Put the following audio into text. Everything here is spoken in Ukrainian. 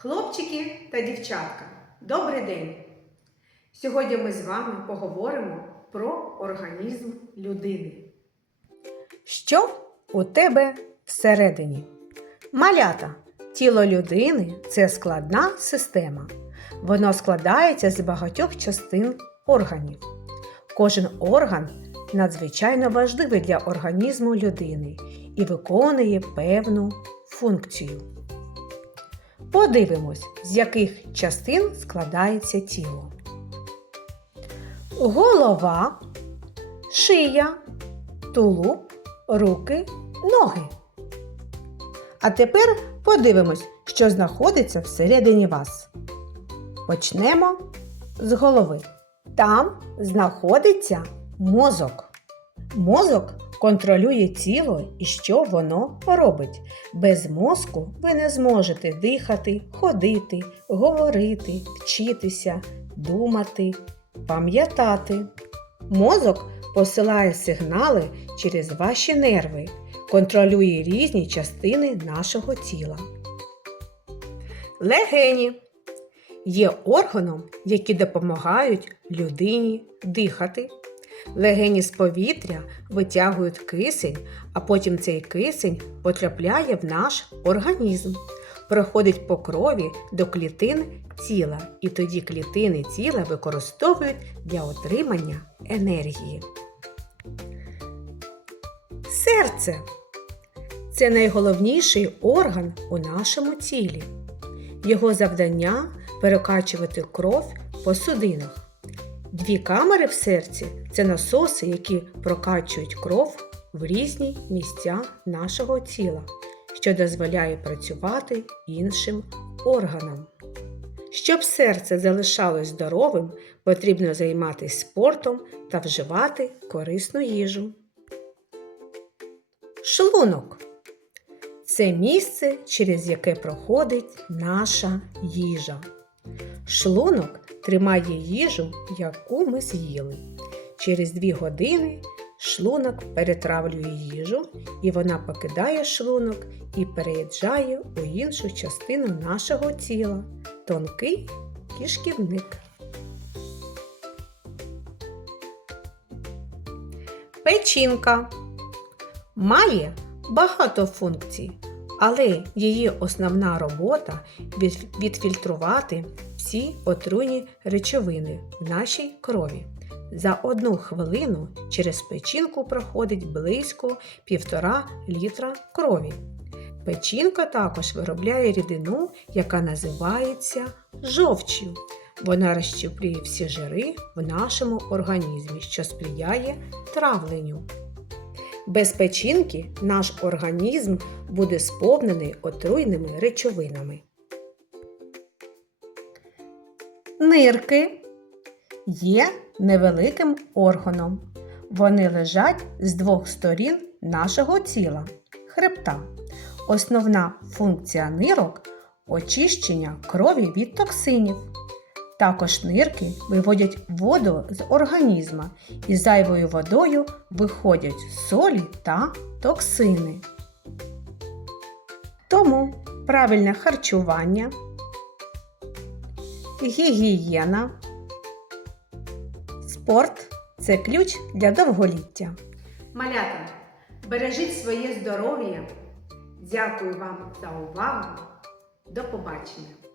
Хлопчики та дівчатка, добрий день! Сьогодні ми з вами поговоримо про організм людини. Що у тебе всередині? Малята. Тіло людини це складна система. Воно складається з багатьох частин органів. Кожен орган надзвичайно важливий для організму людини і виконує певну функцію. Подивимось, з яких частин складається тіло. Голова, шия, тулуб, руки, ноги. А тепер подивимось, що знаходиться всередині вас. Почнемо з голови. Там знаходиться мозок. Мозок контролює тіло і що воно робить. Без мозку ви не зможете дихати, ходити, говорити, вчитися, думати, пам'ятати. Мозок посилає сигнали через ваші нерви, контролює різні частини нашого тіла. Легені є органом, які допомагають людині дихати. Легені з повітря витягують кисень, а потім цей кисень потрапляє в наш організм, проходить по крові до клітин тіла, і тоді клітини тіла використовують для отримання енергії. Серце це найголовніший орган у нашому тілі. Його завдання перекачувати кров по судинах. Дві камери в серці це насоси, які прокачують кров в різні місця нашого тіла, що дозволяє працювати іншим органам. Щоб серце залишалось здоровим, потрібно займатися спортом та вживати корисну їжу. Шлунок це місце, через яке проходить наша їжа. Шлунок тримає їжу, яку ми з'їли. Через дві години шлунок перетравлює їжу, і вона покидає шлунок і переїжджає у іншу частину нашого тіла тонкий кишківник. Печінка має багато функцій, але її основна робота відфільтрувати всі отруйні речовини в нашій крові. За одну хвилину через печінку проходить близько півтора літра крові. Печінка також виробляє рідину, яка називається жовчю. Вона розщеплює всі жири в нашому організмі, що сприяє травленню. Без печінки наш організм буде сповнений отруйними речовинами. Нирки є невеликим органом. Вони лежать з двох сторін нашого тіла хребта. Основна функція нирок очищення крові від токсинів. Також нирки виводять воду з організма і зайвою водою виходять солі та токсини. Тому правильне харчування, гігієна, спорт це ключ для довголіття. Малята, бережіть своє здоров'я. Дякую вам за увагу. До побачення!